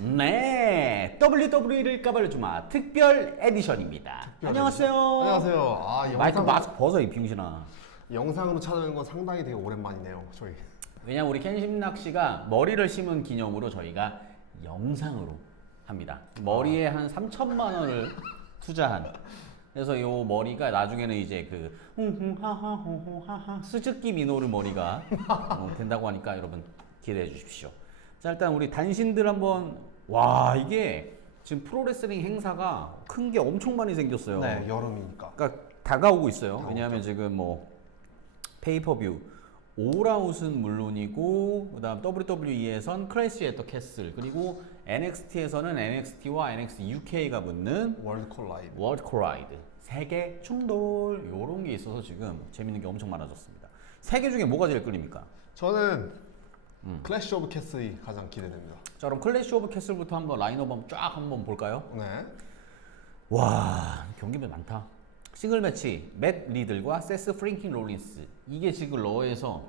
네, WWE를 까발려 주마 특별 에디션입니다. 안녕하세요. 안녕하세요. 아, 마이크 영상, 마스크 벗어 이 병신아. 영상으로 찾아뵙는 건 상당히 되게 오랜만이네요. 저희. 왜냐면 우리 켄심낙 씨가 머리를 심은 기념으로 저희가 영상으로 합니다. 머리에 한 3천만 원을 투자한. 그래서 요 머리가 나중에는 이제 그 흥흥하하 호호하하 스즈키 미노르 머리가 어, 된다고 하니까 여러분 기대해 주십시오. 자 일단 우리 단신들 한번 와 이게 지금 프로레슬링 행사가 큰 게 엄청 많이 생겼어요. 네, 여름이니까. 그러니까 다가오고 있어요. 왜냐하면 지금 뭐 페이퍼뷰 올아웃은 물론이고 그다음 WWE에선 클래시 앳더 캐슬 그리고 NXT에서는 NXT와 NXT UK가 붙는 월드 콜라이드. 월드 코라이드 세계 충돌 요런 게 있어서 지금 재밌는 게 엄청 많아졌습니다. 세개 중에 뭐가 제일 끌립니까? 저는 음. 클래시 오브 캐슬이 가장 기대됩니다. 자 그럼 클래시 오브 캐슬부터 한번 라인업 한번 쫙 한번 볼까요? 네. 와 경기면 많다. 싱글 매치 맷 리들과 세스 프링킹 롤린스 이게 지금 러에서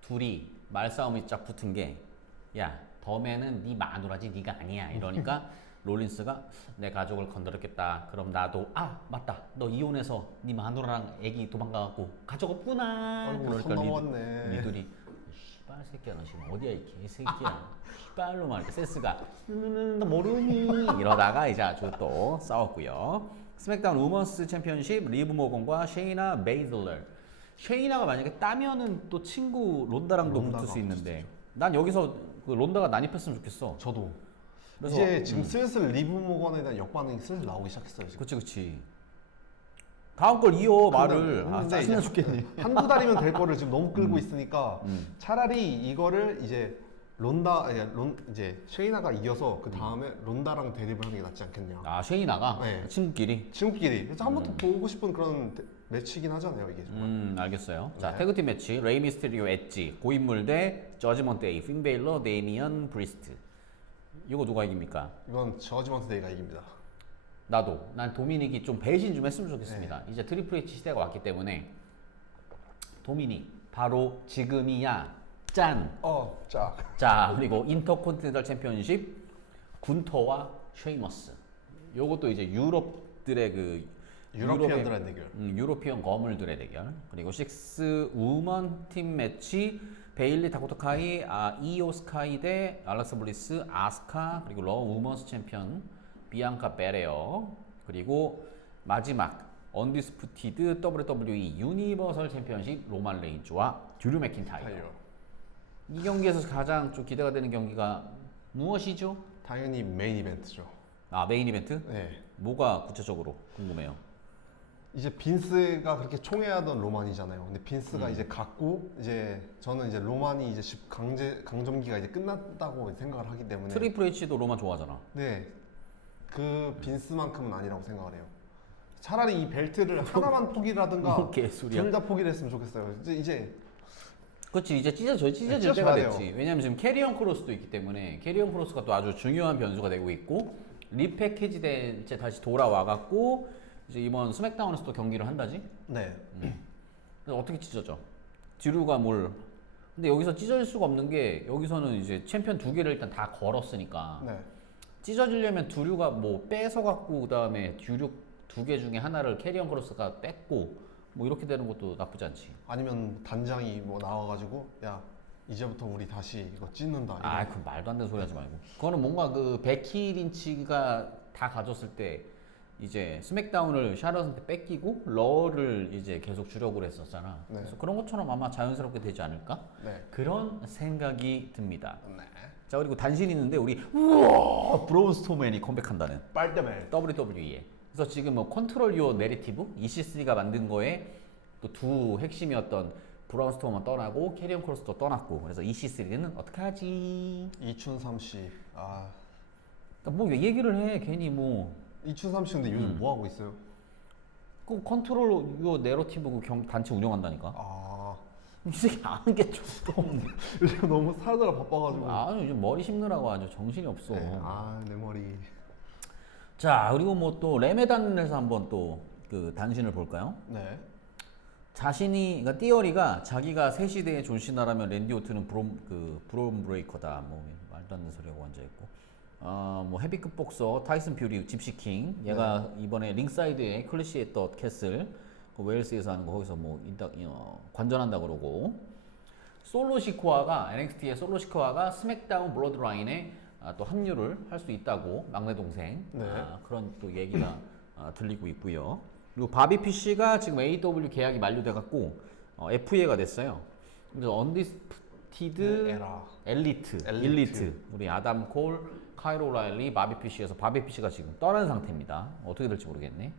둘이 말싸움이 쫙 붙은 게야 덤에는 네 마누라지 네가 아니야 이러니까 롤린스가 내 가족을 건드렸겠다 그럼 나도 아 맞다 너 이혼해서 네 마누라랑 애기 도망가갖고 가족 없구나 아이고, 선 넘어왔네. 니들이 씨발 새끼야 너 지금 어디야 이 개새끼야? 씨발로 말이야 세스가. 음, 너 모르니. 이러다가 이제 아주 또 싸웠고요. 스맥다운 우먼스 챔피언십 리브 모건과 쉐이나 베이들러. 쉐이나가 만약에 따면은 또 친구 론다랑도 론다가 붙을 수 있는데. 난 여기서 그 론다가 난입했으면 좋겠어. 저도. 그래서- 이제 지금 슬슬 리브 모건에 대한 역반응이 슬슬 나오기 시작했어요. 지금. 그치 그치 다음 걸 이어 말을 아 근데 짜증나 이제 죽겠네 한두 달이면 될 거를 지금 너무 음. 끌고 있으니까 차라리 이거를 이제 론다 아니, 론 이제 쉐이나가 이어서 그 다음에 론다랑 대립을 하는 게 낫지 않겠냐. 아 쉐이나가 네. 친구끼리 친구끼리 그래서 한 번 더 보고 싶은 그런 대- 매치긴 하잖아요 이게 정말. 음 알겠어요. 자 네. 태그팀 매치 레이 미스테리오 엣지 고인물 대 저지먼트 에이 핀베일러 데미언 브리스트 이거 누가 이깁니까? 이건 저지먼트 데이가 이깁니다. 나도 난 도미닉이 좀 배신 좀 했으면 좋겠습니다. 네. 이제 트리플 H 시대가 왔기 때문에 도미닉 바로 지금이야 짠. 어, 자. 자 그리고 인터콘티넨탈 챔피언십 군터와 쉐이머스 요것도 이제 유럽들의 그 유러피언들의 유럽의- 대결. 음, 유로피언 거물들의 대결 그리고 식스 우먼 팀 매치 베일리 다코타카이 아, 이오 스카이 대 알렉스 블리스 아스카 그리고 러 우먼스 챔피언 비앙카 베레어 그리고 마지막 언디스푸티드 WWE 유니버설 챔피언십 로만 레인즈와 듀류 맥킨타이어 타이어. 이 경기에서 가장 좀 기대가 되는 경기가 무엇이죠? 당연히 메인 이벤트죠. 아 메인 이벤트? 네. 뭐가 구체적으로 궁금해요. 이제 빈스가 그렇게 총애하던 로만이잖아요. 근데 빈스가 음. 이제 갔고 이제 저는 이제 로만이 이제 집 강제 강점기가 이제 끝났다고 생각을 하기 때문에 트리플 H도 로만 좋아하잖아. 네. 그 빈스만큼은 아니라고 생각을 해요. 차라리 이 벨트를 하나만 포기를 하든가 뭐 개소리야. 둘다 포기를 했으면 좋겠어요. 이제 이제 그렇지 이제 찢어져 찢어질 찢어져야 때가 돼요. 됐지. 왜냐면 지금 캐리언 크로스도 있기 때문에 캐리언 크로스가 또 아주 중요한 변수가 되고 있고 리패키지 된 이제 다시 돌아와 갖고 이제 이번 스맥다운에서 또 경기를 한다지. 네. 그래서 어떻게 찢어져? 뒤루가 뭘? 근데 여기서 찢어질 수가 없는 게 여기서는 이제 챔피언 두 개를 일단 다 걸었으니까 네. 찢어지려면 두류가 뭐 빼서 갖고 그다음에 두류 두 개 중에 하나를 캐리언 크로스가 뺐고 뭐 이렇게 되는 것도 나쁘지 않지. 아니면 단장이 뭐 나와가지고 야 이제부터 우리 다시 이거 찢는다. 이런 아, 그 말도 안 되는 소리 하지 말고. 그거는 뭔가 그 베키 린치가 다 가졌을 때 이제 스맥다운을 샤럿한테 뺏기고 러를 이제 계속 주력을 했었잖아. 네. 그래서 그런 것처럼 아마 자연스럽게 되지 않을까? 네. 그런 생각이 듭니다. 네. 자 그리고 단신 있는데 우리 우와 브로운 스토맨이 컴백한다는 빨대멜. WWE에. 그래서 지금 뭐 컨트롤 유어 내리티브 EC3가 만든 거에 또 두 핵심이었던 브라운 스토어만 떠나고 캐리언 크로스도 떠났고 그래서 EC3는 어떡하지? 이춘삼 씨. 아 그러니까 뭐 얘기를 해 괜히 뭐 이춘삼 씨 근데 요즘 뭐 하고 있어요? 그 컨트롤 유어 내러티브 그 경, 단체 운영한다니까. 아 이 새끼 아는 게 좀도 없네. 요즘 너무 사느라 바빠가지고. 아 요즘 머리 심느라고 아주 정신이 없어. 네. 아내 머리. 자 그리고 뭐 또 레메단에서 한번 또 그 단신을 볼까요? 네. 자신이 그러니까 띠어리가 자기가 새 시대의 존시나라면 랜디 오트는 브롬 그 브롬 브레이커다 뭐 말, 말도 안 되는 소리하고 앉아 있고 어뭐 헤비급 복서 타이슨 퓨리 집시킹 얘가 이번에 링사이드에 클래시에 떴 캐슬 그 웨일스에서 하는 거 거기서 뭐 인다, 어, 관전한다 그러고 솔로 시코아가 NXT의 솔로 시코아가 스맥다운 블러드라인에 아, 또 합류를 할 수 있다고 막내 동생 네. 아, 그런 또 얘기가 아, 들리고 있고요. 그리고 바비 피쉬가 지금 AW 계약이 만료돼 갖고 어, FA가 됐어요. 그래서 언디스티드 네. 엘리트, 엘리트. 일리트 우리 아담 콜, 카이로 라일리, 바비 피쉬에서 바비 피쉬가 지금 떠난 상태입니다. 어떻게 될지 모르겠네.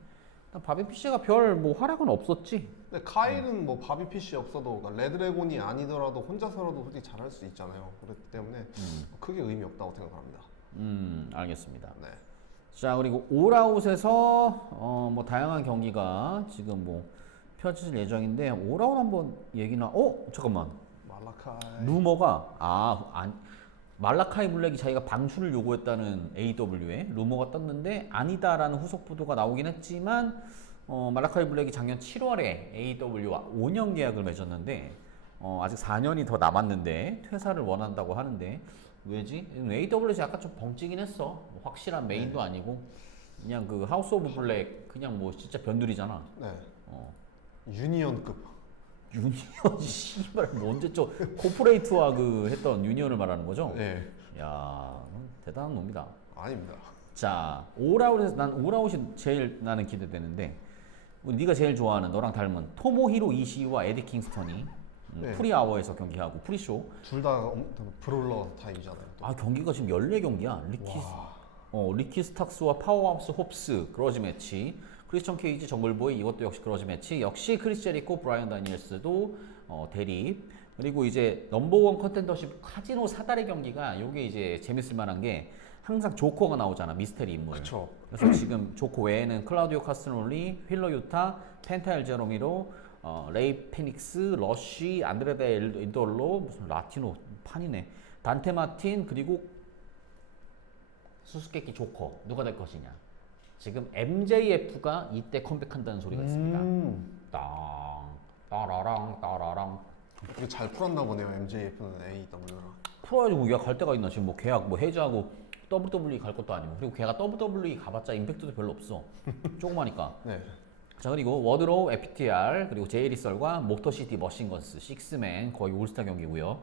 일단 바비 피쉬가 별 뭐 활약은 없었지. 근데 카일은 뭐 바비 PC 없어도 그러니까 레드레곤이 아니더라도 혼자서라도 솔직히 잘할 수 있잖아요. 그렇기 때문에 크게 의미 없다고 생각합니다. 음, 알겠습니다. 네. 자 그리고 올아웃에서 어, 뭐 다양한 경기가 지금 뭐 펼쳐질 예정인데 올아웃 한번 얘기나 어 잠깐만 말라카이. 루머가 아 안, 말라카이 블랙이 자기가 방출을 요구했다는 AW에 루머가 떴는데 아니다라는 후속 보도가 나오긴 했지만 어, 말라카이 블랙이 작년 7월에 AW와 5년 계약을 맺었는데 어, 아직 4년이 더 남았는데 퇴사를 원한다고 하는데 왜지? AW에서 약간 좀 벙찌긴 했어 뭐 확실한 메인도 아니고 그냥 그 하우스 오브 블랙 그냥 뭐 진짜 변두리잖아 네. 어. 유니언급. 유니언 씨발 뭐 언제 저 코퍼레이트와 그 했던 유니언을 말하는 거죠? 네. 야 대단한 놈이다. 아닙니다. 자 올아웃에서 난 올아웃이 제일 나는 기대되는데 뭐 네가 제일 좋아하는 너랑 닮은 토모히로 이시와 에디 킹스턴이 음, 네. 프리아워에서 경기하고 프리쇼 둘 다 브롤러 타입이잖아요. 또. 아 경기가 지금 14경기야 리키 와. 어, 리키 스탁스와 파워함스 홉스 그러지 매치 크리스천 케이지 정글보이 이것도 역시 그러지 매치. 역시 크리스 제리코 브라이언 다니엘스도 어, 대립. 그리고 이제 넘버원 컨텐더십 카지노 사다리 경기가 요게 이제 재밌을 만한 게 항상 조커가 나오잖아 미스테리 인물. 그쵸. 그래서 지금 조커 외에는 클라우디오 카스트롤리 휠러 유타 펜타일 제로미로 어, 레이 페닉스 러쉬 안드레데 일돌로 무슨 라티노 판이네. 단테 마틴 그리고 수수께끼 조커. 누가 될 것이냐 지금 MJF가 이때 컴백한다는 소리가 있습니다 음. 땅 따라랑 따라랑 되게 잘 풀었나 보네요. MJF는 AW랑. 풀어야지 얘가 갈 데가 있나 지금 뭐 계약 뭐 해지하고 WWE 갈 것도 아니고 그리고 걔가 WWE 가봤자 임팩트도 별로 없어 조그마니까 네. 자 그리고 워드로 FTR 그리고 제이리설과 모터시티 머신건스 식스맨 거의 올스타 경기고요.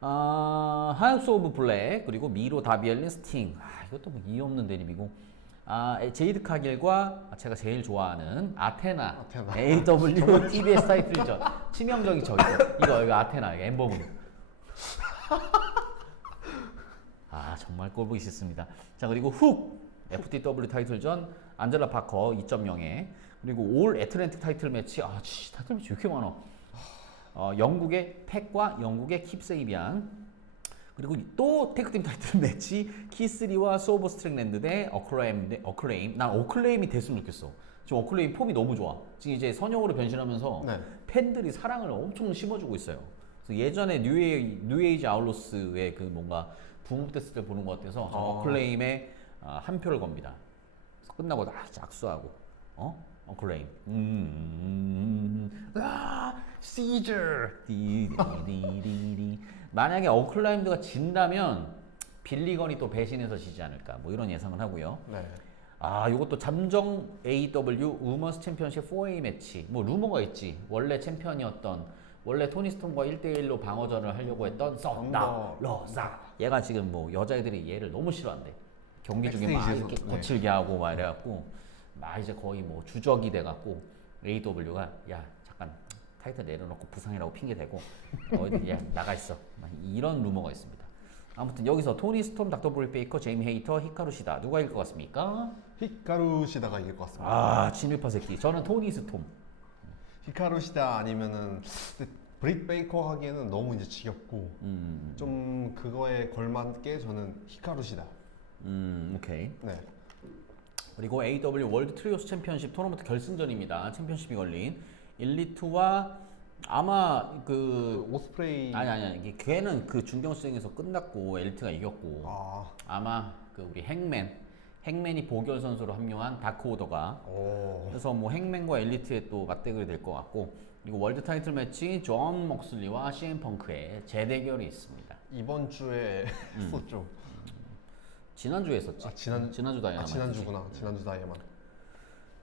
아 하우스 오브 블랙 그리고 미로 다비엘린 스팅 아 이것도 뭐 이해 없는 대립이고 아 제이드 카길과 제가 제일 좋아하는 아테나, 아테나. AW TBS 타이틀전 치명적이죠 이거. 이거 이거 아테나 이거 엠버문 아 정말 꼴보기 싫습니다. 자 그리고 훅. FTW 타이틀전 안젤라 파커 2.0에. 그리고 올 애틀랜틱 타이틀 매치. 아 치, 타이틀 매치 왜 이렇게 많아? 어, 영국의 팩과 영국의 킵세이비안 그리고 또 태그팀 타이틀 매치 키스리와 소버 스트링랜드 대 어클레임 대 어클레임 난 어클레임이 됐으면 좋겠어. 지금 어클레임 폼이 너무 좋아. 지금 이제 선영으로 변신하면서 네. 팬들이 사랑을 엄청 심어주고 있어요. 그래서 예전에 뉴에이, 뉴에이지 아울로스의 그 뭔가 붕흥됐을 때 보는 것 같아서 저 아. 어클레임에 아, 한 표를 겁니다. 그래서 끝나고 다 악수하고 어? 어클레임 음, 음, 음, 아 시저 디디디디 만약에 어클라임드가 진다면 빌리건이 또 배신해서 지지 않을까 뭐 이런 예상을 하고요. 네. 아, 이것도 잠정 AW 우먼스 챔피언십 4A 매치. 뭐 루머가 있지. 원래 챔피언이었던 원래 토니 스톰과 1대1로 방어전을 하려고 했던 썬다 러사. 얘가 지금 뭐 여자애들이 얘를 너무 싫어한대. 경기 중에 막 이렇게 네. 거칠게 하고 막 이래 갖고 막 이제 거의 뭐 주적이 돼 갖고 AW가 야 타이틀 내려놓고 부상이라고 핑계 대고 어디 야 나가 있어. 막 이런 루머가 있습니다. 아무튼 여기서 토니 스톰, 닥터 브리 베이커, 제이미 헤이터, 히카루 시다 누가 이길 것 같습니까? 히카루 시다가 이길 것 같습니다. 아 진일파 새끼 저는 토니 스톰 히카루 시다 아니면은 브릿 베이커 하기에는 너무 이제 지겹고 음, 좀 그거에 걸맞게 저는 히카루 시다. 음 오케이 네. 그리고 AW 월드 트리오스 챔피언십 토너먼트 결승전입니다 챔피언십이 걸린 일리트와 아마 그그 오스프레이 아니 아니 아니 걔는 그 준결승에서 끝났고 엘리트가 이겼고 아. 아마 그 우리 행맨 행맨이 보결 선수로 합류한 다크 오더가 오. 그래서 뭐 행맨과 엘리트의 또 맞대결이 될 것 같고 그리고 월드 타이틀 매치 존 먹슬리와 CM 펑크의 재대결이 있습니다. 이번 주에 음. 했었죠. 지난주에 했었지. 아, 지난- 지난주 다이너마이트. 아 지난주구나. 지난주 다이아만.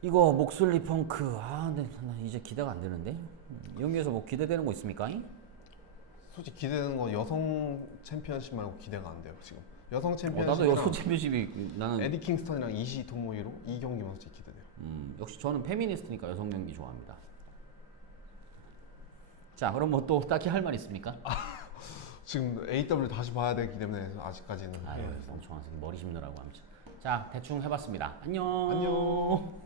이거 목슬리 펑크. 아, 근데 나 이제 기대가 안 되는데. 음, 여기에서 뭐 기대되는 거 있습니까? 솔직히 기대되는 건 여성 챔피언십 말고 기대가 안 돼요 지금. 여성 어, 챔피언십. 나도 여성 챔피언십이 나는 에디 킹스턴이랑 이시 토모이로 이 경기만 솔직히 기대돼요. 음, 역시 저는 페미니스트니까 여성 경기 좋아합니다. 자, 그럼 뭐 또 딱히 할 말 있습니까? 지금 AW 다시 봐야 되기 때문에 아직까지는. 아유, 멍청한 새끼 머리 심느라고 아무튼. 자, 대충 해봤습니다. 안녕. 안녕.